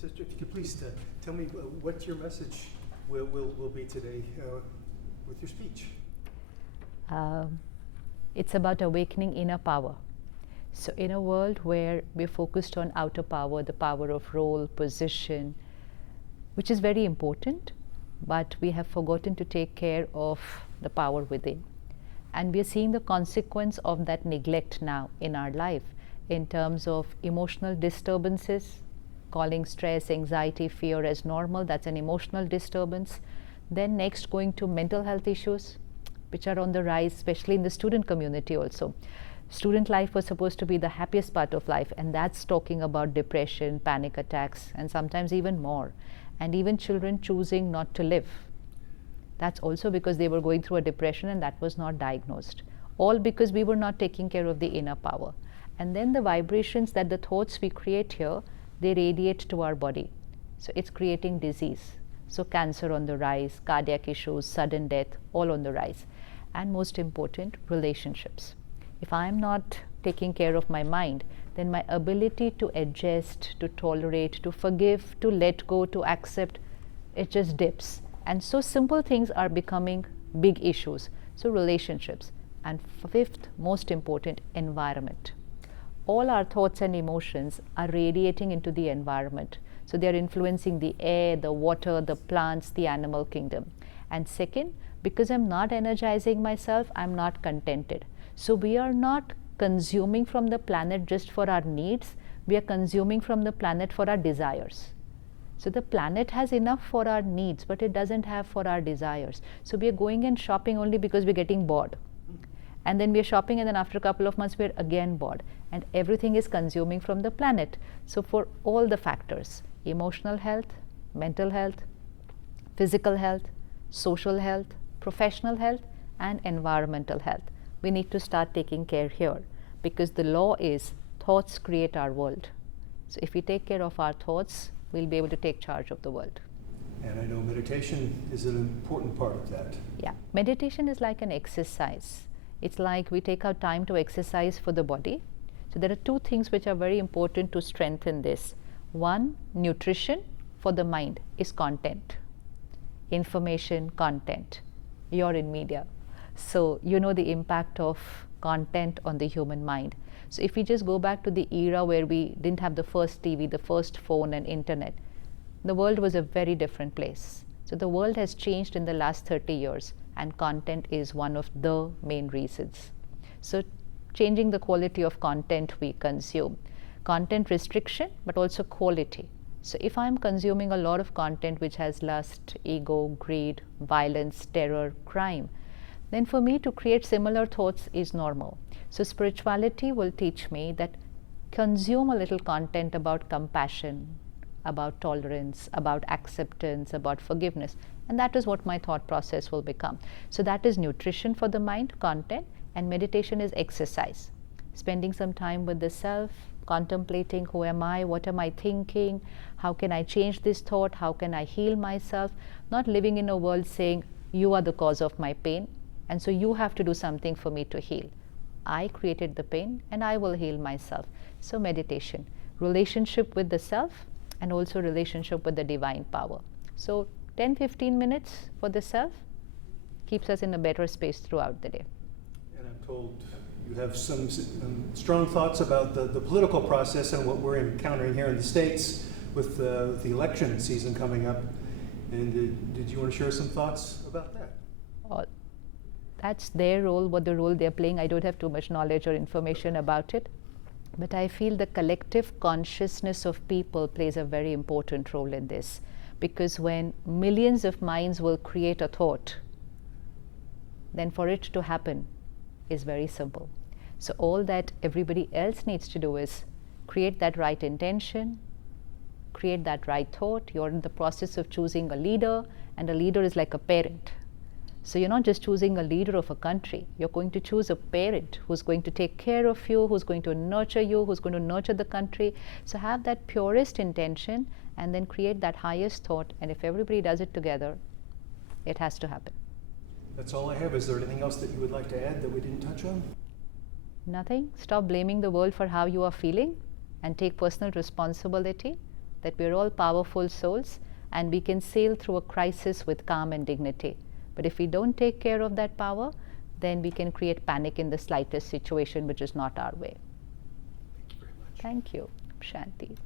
Sister, if you could please tell me what your message will be today with your speech. It's about awakening inner power. So in a world where we're focused on outer power, the power of role, position, which is very important, but we have forgotten to take care of the power within. And we are seeing the consequence of that neglect now in our life in terms of emotional disturbances, calling stress, anxiety, fear as normal. That's an emotional disturbance. Then next, going to mental health issues, which are on the rise, especially in the student community also. Student life was supposed to be the happiest part of life, and that's talking about depression, panic attacks, and sometimes even more. And even children choosing not to live. That's also because they were going through a depression and that was not diagnosed. All because we were not taking care of the inner power. And then the vibrations that the thoughts we create here, they radiate to our body. So it's creating disease. So cancer on the rise, cardiac issues, sudden death, all on the rise. And most important, relationships. If I'm not taking care of my mind, then my ability to adjust, to tolerate, to forgive, to let go, to accept, it just dips. And so simple things are becoming big issues. So relationships. And fifth, most important, environment. All our thoughts and emotions are radiating into the environment. So they are influencing the air, the water, the plants, the animal kingdom. And second, because I'm not energizing myself, I'm not contented. So we are not consuming from the planet just for our needs, we are consuming from the planet for our desires. So the planet has enough for our needs, but it doesn't have for our desires. So we are going and shopping only because we're getting bored. And then we are shopping, and then after a couple of months we're again bored. And everything is consuming from the planet. So for all the factors, emotional health, mental health, physical health, social health, professional health, and environmental health, we need to start taking care here, because the law is thoughts create our world. So if we take care of our thoughts, we'll be able to take charge of the world. And I know meditation is an important part of that. Yeah, meditation is like an exercise. It's like we take our time to exercise for the body. So there are two things which are very important to strengthen this. One, nutrition for the mind is content, information, content. You're in media. So you know the impact of content on the human mind. So if we just go back to the era where we didn't have the first TV, the first phone and internet, the world was a very different place. So the world has changed in the last 30 years, and content is one of the main reasons. So changing the quality of content we consume. Content restriction, but also quality. So if I'm consuming a lot of content which has lust, ego, greed, violence, terror, crime, then for me to create similar thoughts is normal. So spirituality will teach me that consume a little content about compassion, about tolerance, about acceptance, about forgiveness, and that is what my thought process will become. So that is nutrition for the mind, content, and meditation is exercise. Spending some time with the self, contemplating who am I, what am I thinking, how can I change this thought, how can I heal myself, not living in a world saying you are the cause of my pain, and so you have to do something for me to heal. I created the pain and I will heal myself. So meditation, relationship with the self, and also relationship with the divine power. So 10-15 minutes for the self keeps us in a better space throughout the day. And I'm told you have some strong thoughts about the political process and what we're encountering here in the States with the election season coming up. And did you want to share some thoughts about that? That's their role, what the role they're playing. I don't have too much knowledge or information about it. But I feel the collective consciousness of people plays a very important role in this. Because when millions of minds will create a thought, then for it to happen is very simple. So all that everybody else needs to do is create that right intention, create that right thought. You're in the process of choosing a leader, and a leader is like a parent. So you're not just choosing a leader of a country, you're going to choose a parent who's going to take care of you, who's going to nurture you, who's going to nurture the country. So have that purest intention and then create that highest thought, and if everybody does it together, it has to happen. That's all I have. Is there anything else that you would like to add that we didn't touch on? Nothing. Stop blaming the world for how you are feeling and take personal responsibility that we're all powerful souls and we can sail through a crisis with calm and dignity. But if we don't take care of that power, then we can create panic in the slightest situation, which is not our way. Thank you very much. Thank you. Shanti.